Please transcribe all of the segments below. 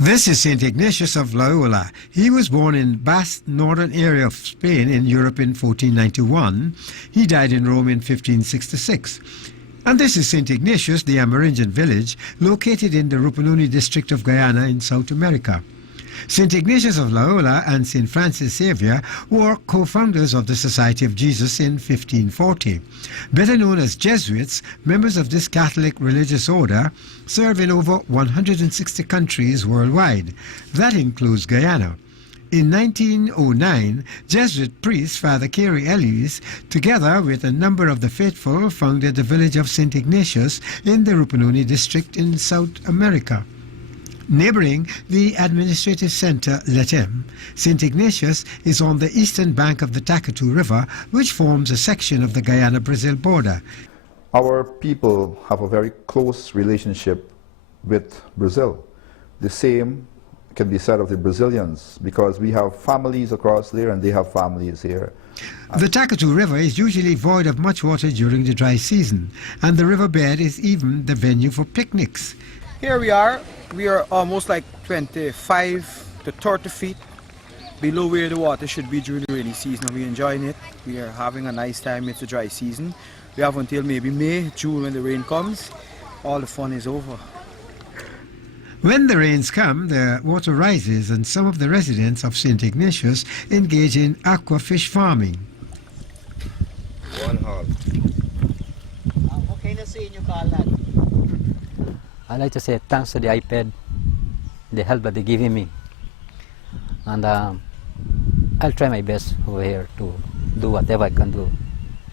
This is St. Ignatius of Loyola. He was born in Basque northern area of Spain in Europe in 1491. He died in Rome in 1566. And this is St. Ignatius, the Amerindian village, located in the Rupununi district of Guyana in South America. St. Ignatius of Loyola and St. Francis Xavier were co-founders of the Society of Jesus in 1540. Better known as Jesuits, members of this Catholic religious order serve in over 160 countries worldwide. That includes Guyana. In 1909, Jesuit priest Father Carey Ellis, together with a number of the faithful, founded the village of St. Ignatius in the Rupununi district in South America. Neighboring the administrative center Letem, St. Ignatius is on the eastern bank of the Takatu River, which forms a section of the Guyana-Brazil border. Our people have a very close relationship with Brazil. The same can be said of the Brazilians, because we have families across there and they have families here. The Takatu River is usually void of much water during the dry season, and the riverbed is even the venue for picnics. Here we are almost like 25 to 30 feet below where the water should be during the rainy season, and we're enjoying it. We are having a nice time. It's a dry season. We have until maybe May, June when the rain comes. All the fun is over. When the rains come, the water rises and some of the residents of St. Ignatius engage in aquafish farming. One half. What kind of scene you call that? I like to say thanks to the iPad, the help that they're giving me. And I'll try my best over here to do whatever I can do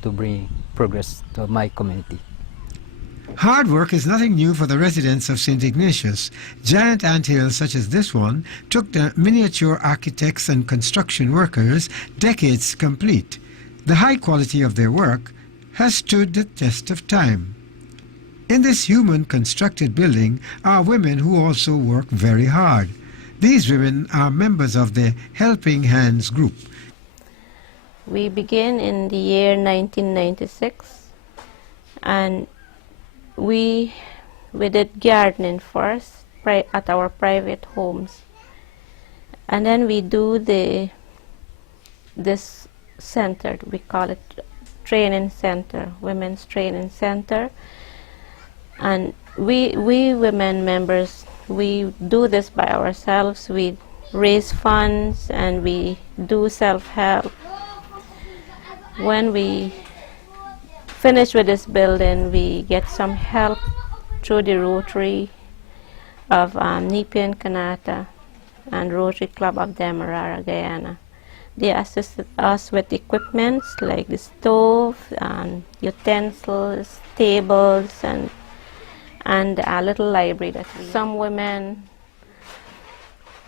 to bring progress to my community. Hard work is nothing new for the residents of St. Ignatius. Giant anthills such as this one took the miniature architects and construction workers decades to complete. The high quality of their work has stood the test of time. In this human-constructed building are women who also work very hard. These women are members of the Helping Hands group. We began in the year 1996, and we did gardening first at our private homes, and then we do this center. We call it training center, women's training center. And we women members, we do this by ourselves. We raise funds and we do self-help. When we finish with this building, we get some help through the Rotary of Nepean Kanata and Rotary Club of Demerara, Guyana. They assisted us with equipment like the stove, utensils, tables, and a little library that some women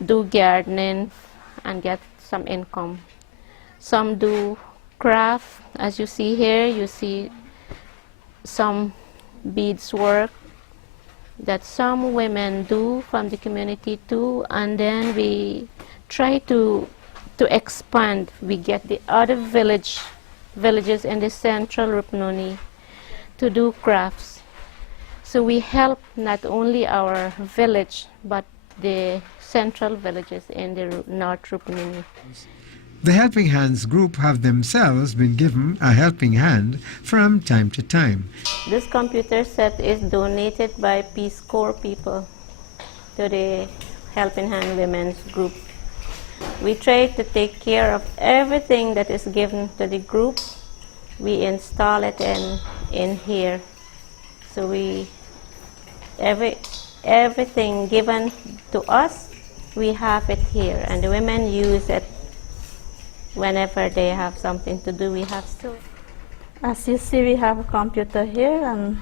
do gardening and get some income. Some do craft. As you see here, you see some beads work that some women do from the community too, and then we try to expand. We get the other villages in the central Rupununi to do crafts. So we help not only our village, but the central villages in the North Rupununi. The Helping Hands group have themselves been given a helping hand from time to time. This computer set is donated by Peace Corps people to the Helping Hand Women's group. We try to take care of everything that is given to the group. We install it in here. So everything given to us, we have it here, and the women use it whenever they have something to do. We have to. As you see, we have a computer here, and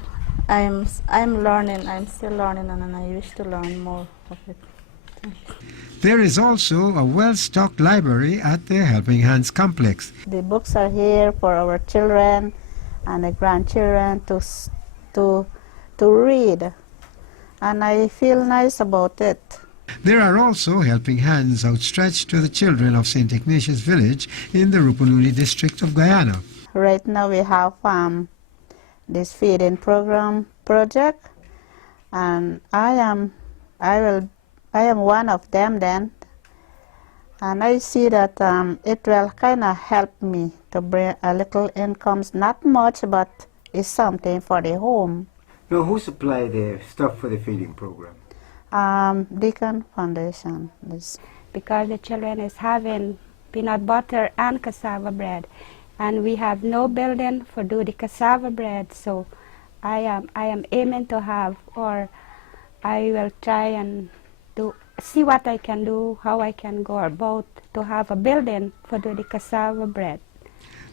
I'm learning. I'm still learning, and I wish to learn more of it. There is also a well-stocked library at the Helping Hands complex. The books are here for our children and the grandchildren to read, and I feel nice about it. There are also helping hands outstretched to the children of St. Ignatius Village in the Rupununi district of Guyana. Right now we have this feeding program project, and I I am one of them then. And I see that it will kind of help me to bring a little incomes, not much, but it's something for the home. Now, who supplied the stuff for the feeding program? Deacon Foundation. Because the children is having peanut butter and cassava bread, and we have no building for do the cassava bread, so I am aiming to have, or I will try and see what I can do, how I can go about to have a building for do the cassava bread.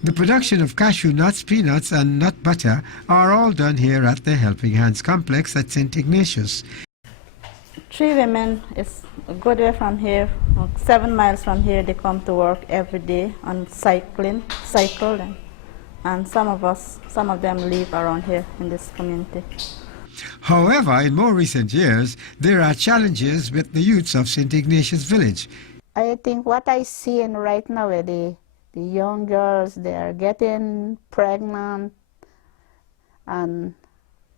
The production of cashew nuts, peanuts and nut butter are all done here at the Helping Hands Complex at St. Ignatius. 3 women is a good way from here, 7 miles from here. They come to work every day on cycle, and some of them live around here in this community. However, in more recent years, there are challenges with the youths of St. Ignatius Village. I think what I see in right now with the young girls, they are getting pregnant and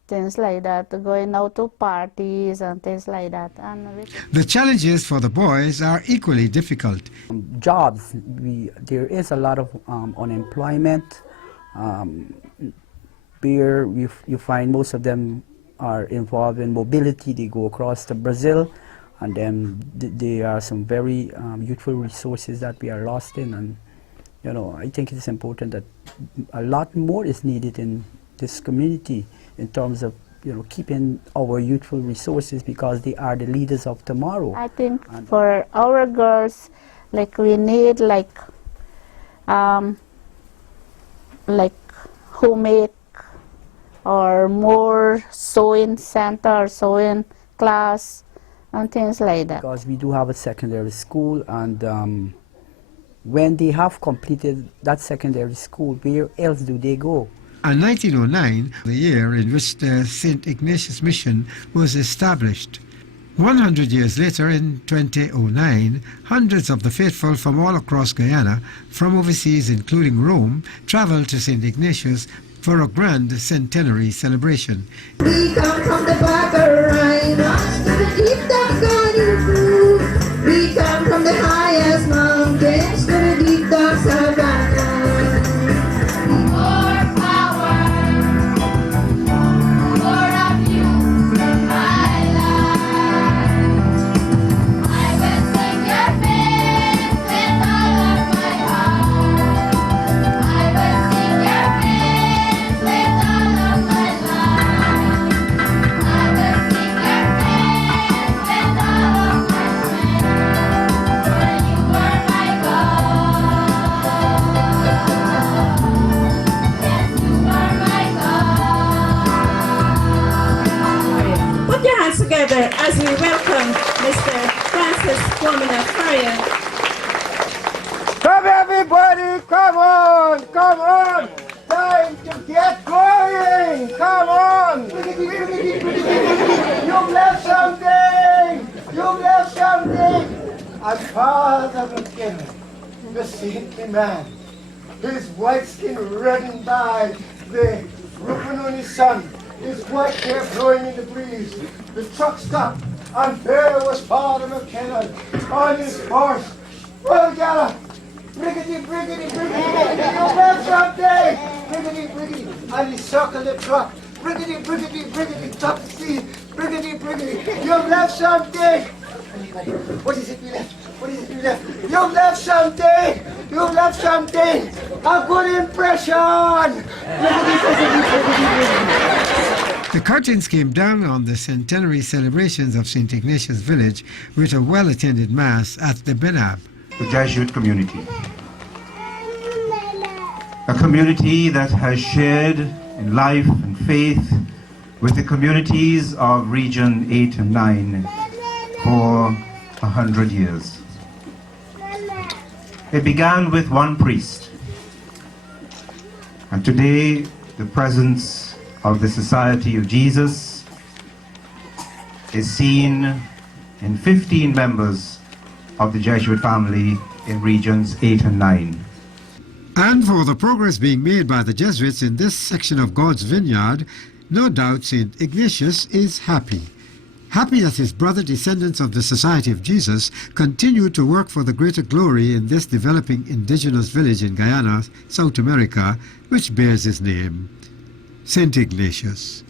things like that, going out to parties and things like that. And the challenges for the boys are equally difficult. Jobs, there is a lot of unemployment. Where you find most of them are involved in mobility. They go across to Brazil, and then there are some very youthful resources that we are lost in. And you know, I think it's important that a lot more is needed in this community in terms of, you know, keeping our youthful resources, because they are the leaders of tomorrow. I think for our girls, like we need like homemade or more sewing center, sewing class and things like that. Because we do have a secondary school, and when they have completed that secondary school, where else do they go? And 1909, the year in which the St. Ignatius Mission was established. 100 years later, in 2009, hundreds of the faithful from all across Guyana, from overseas including Rome, traveled to St. Ignatius for a grand centenary celebration. We come from the Farrier, to the deep dark garden blue. We come from the highest mountains to the deep dark savannah. More power, more of you in my life. I will sing your praise with all of my heart. I will sing your praise with all of my life. I will sing your praise with all of my strength. For you are my God. Yes, you are my God. Put your hands together as we welcome Mr. Francis Quamina Farrier. Come everybody, come on, come on! Time to get going! Come on! You've left something! You've left something! As far as I can get, the saintly man, his white skin reddened by the Rupununi sun, his white hair blowing in the breeze. The truck stopped, and there was Father McKenna on his horse. Well, gallop! Briggity, briggity, briggity! You left something! Briggity, briggity! And he circled the truck. Briggity, briggity, briggity! Top speed! Briggity, briggity! You left something! What is it we left? What is it we left? You left something! You left something! A good impression! Briggity, briggity, briggity! The curtains came down on the centenary celebrations of St. Ignatius Village with a well-attended mass at the Benab. The Jesuit community. A community that has shared in life and faith with the communities of Region 8 and 9 for 100 years. It began with one priest, and today the presence of the Society of Jesus is seen in 15 members of the Jesuit family in regions 8 and 9. And for the progress being made by the Jesuits in this section of God's vineyard, no doubt St. Ignatius is happy. happy that his brother descendants of the Society of Jesus continue to work for the greater glory in this developing indigenous village in Guyana, South America, which bears his name, St. Ignatius.